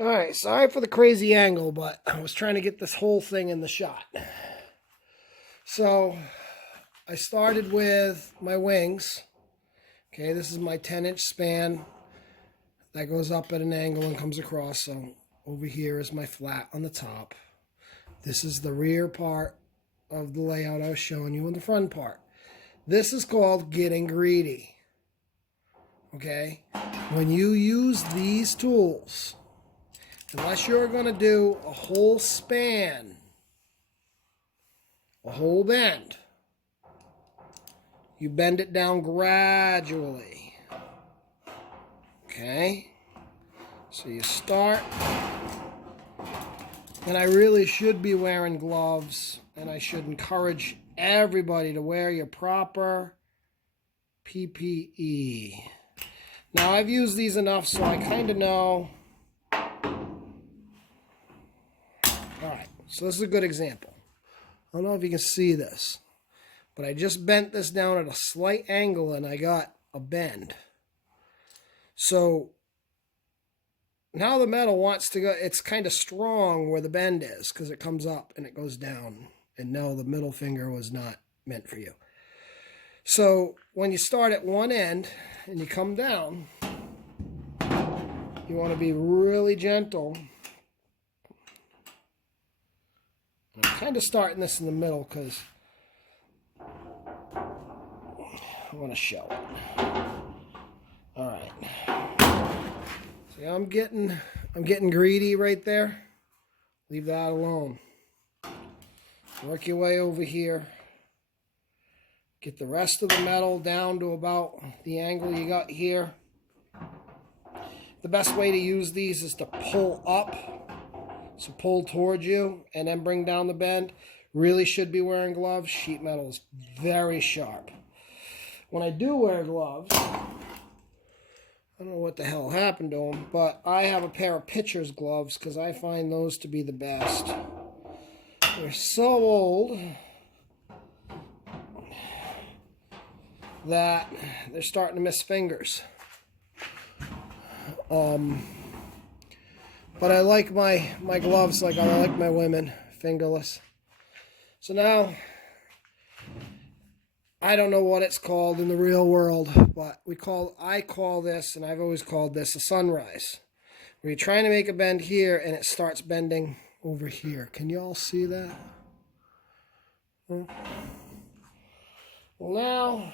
All right, sorry for the crazy angle, but I was trying to get this whole thing in the shot. So I started with my wings. Okay, this is my 10-inch span that goes up at an angle and comes across. So over here is my flat on the top. This is the rear part of the layout I was showing you in the front part. This is called getting greedy. Okay, when you use these tools, unless you're going to do a whole span, a whole bend, you bend it down gradually. Okay? So you start, and I really should be wearing gloves, and I should encourage everybody to wear your proper PPE. Now, I've used these enough so I kind of know. Alright, so this is a good example. I don't know if you can see this, but I just bent this down at a slight angle and I got a bend. So now the metal wants to go, it's kind of strong where the bend is because it comes up and it goes down. And no, the middle finger was not meant for you. So when you start at one end and you come down, you want to be really gentle. I'm kind of starting this in the middle because I want to show it. All right. See, I'm getting greedy right there. Leave that alone. Work your way over here. Get the rest of the metal down to about the angle you got here. The best way to use these is to pull up. So pull towards you and then bring down the bend. Really should be wearing gloves. Sheet metal is very sharp. When I do wear gloves, I don't know what the hell happened to them, but I have a pair of pitcher's gloves because I find those to be the best. They're so old that they're starting to miss fingers. But I like my gloves like I like my women, fingerless. So now, I don't know what it's called in the real world, but I call this, and I've always called this a sunrise. Where you're trying to make a bend here, and it starts bending over here. Can you all see that? Well, now,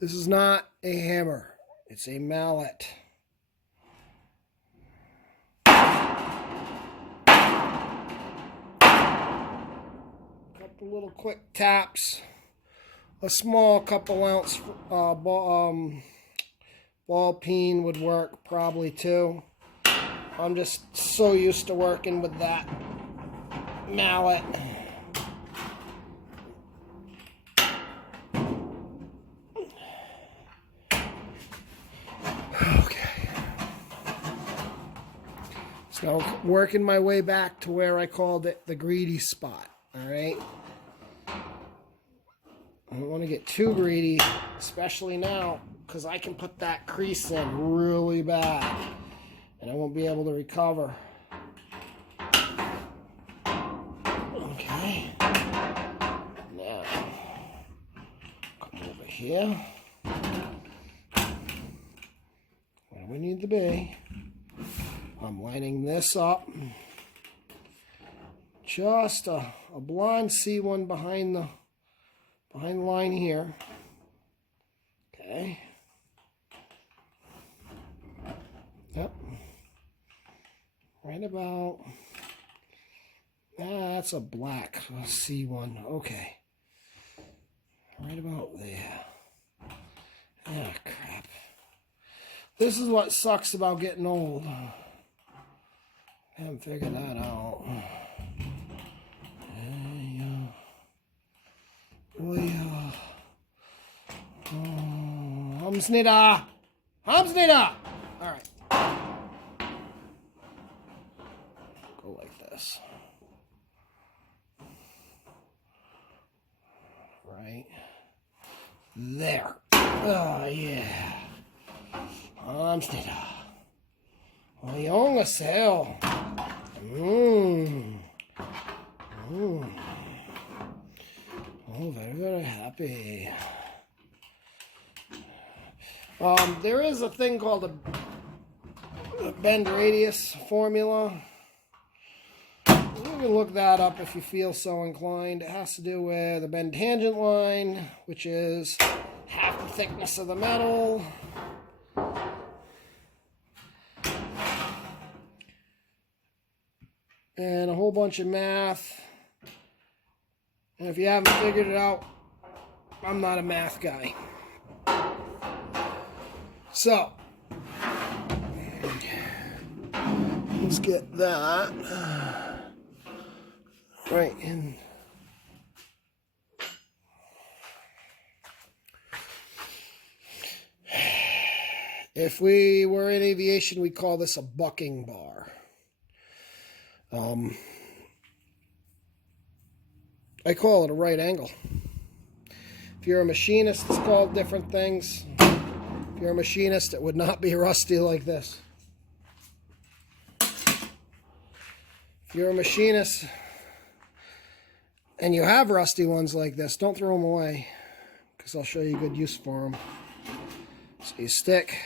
this is not a hammer. It's a mallet. Couple little quick taps. A small couple ounce ball peen would work probably too. I'm just so used to working with that mallet. So working my way back to where I called it the greedy spot, all right? I don't want to get too greedy, especially now, because I can put that crease in really bad, and I won't be able to recover. Okay. Now, come over here. Where we need to be. I'm lining this up. Just a blonde C1 behind the line here. Okay. Yep. Right about. That's a black C1. Okay. Right about there. Ah, crap. This is what sucks about getting old. I haven't figured that out. Hamsnida! Hamsnida! Alright. Go like this. Right there. Oh, yeah. Amsterdam. Och jonge sel. Oh, very, very happy. There is a thing called a bend radius formula. You can look that up if you feel so inclined. It has to do with the bend tangent line, which is half the thickness of the metal. And a whole bunch of math. And if you haven't figured it out, I'm not a math guy. So, let's get that right in. If we were in aviation, we'd call this a bucking bar. I call it a right angle. If you're a machinist, it's called different things. If you're a machinist, it would not be rusty like this. If you're a machinist and you have rusty ones like this, don't throw them away, because I'll show you good use for them. So you stick,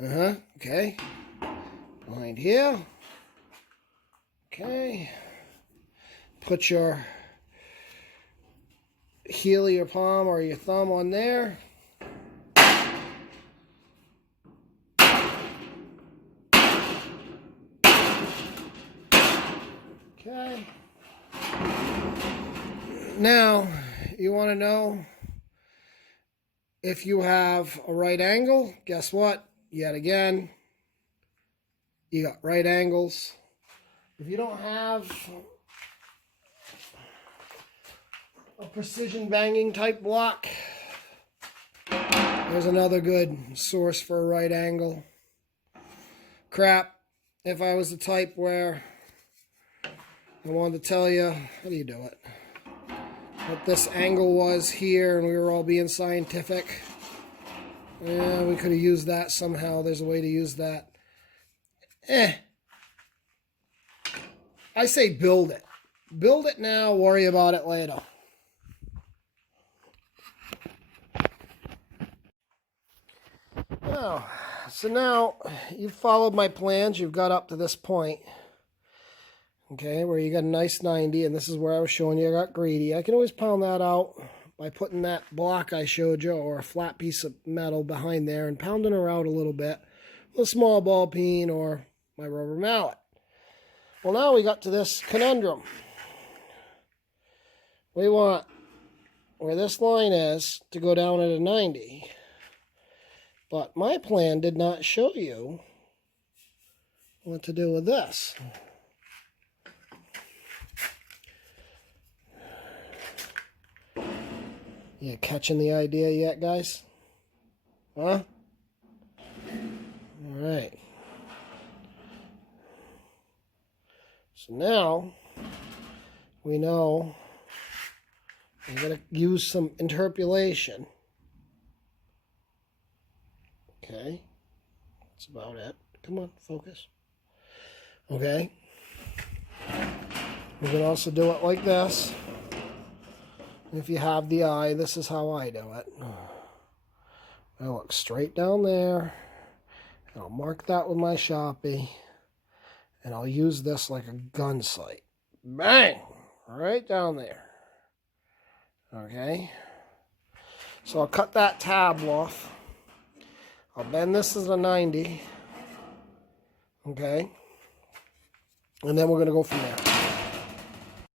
okay, behind here, okay, put your heel of your palm or your thumb on there. Okay. Now, you want to know if you have a right angle. Guess what? Yet again, you got right angles. If you don't have a precision banging type block, there's another good source for a right angle. Crap, if I was the type where I wanted to tell you, how do you do it? What this angle was here, and we were all being scientific. Yeah, we could have used that somehow. There's a way to use that. I say build it. Build it now, worry about it later. So now you've followed my plans. You've got up to this point. Okay, where you got a nice 90, and this is where I was showing you I got greedy. I can always pound that out by putting that block I showed you, or a flat piece of metal behind there, and pounding her out a little bit with a small ball peen or my rubber mallet. Well, now we got to this conundrum. We want where this line is to go down at a 90. But my plan did not show you what to do with this. You catching the idea yet, guys? Huh? All right. So now we know we're going to use some interpolation. Okay. That's about it. Come on, focus. Okay. We can also do it like this. If you have the eye, this is how I do it. I look straight down there. I'll mark that with my Sharpie. And I'll use this like a gun sight. Bang! Right down there. Okay? So I'll cut that tab off. I'll bend this as a 90. Okay? And then we're going to go from there.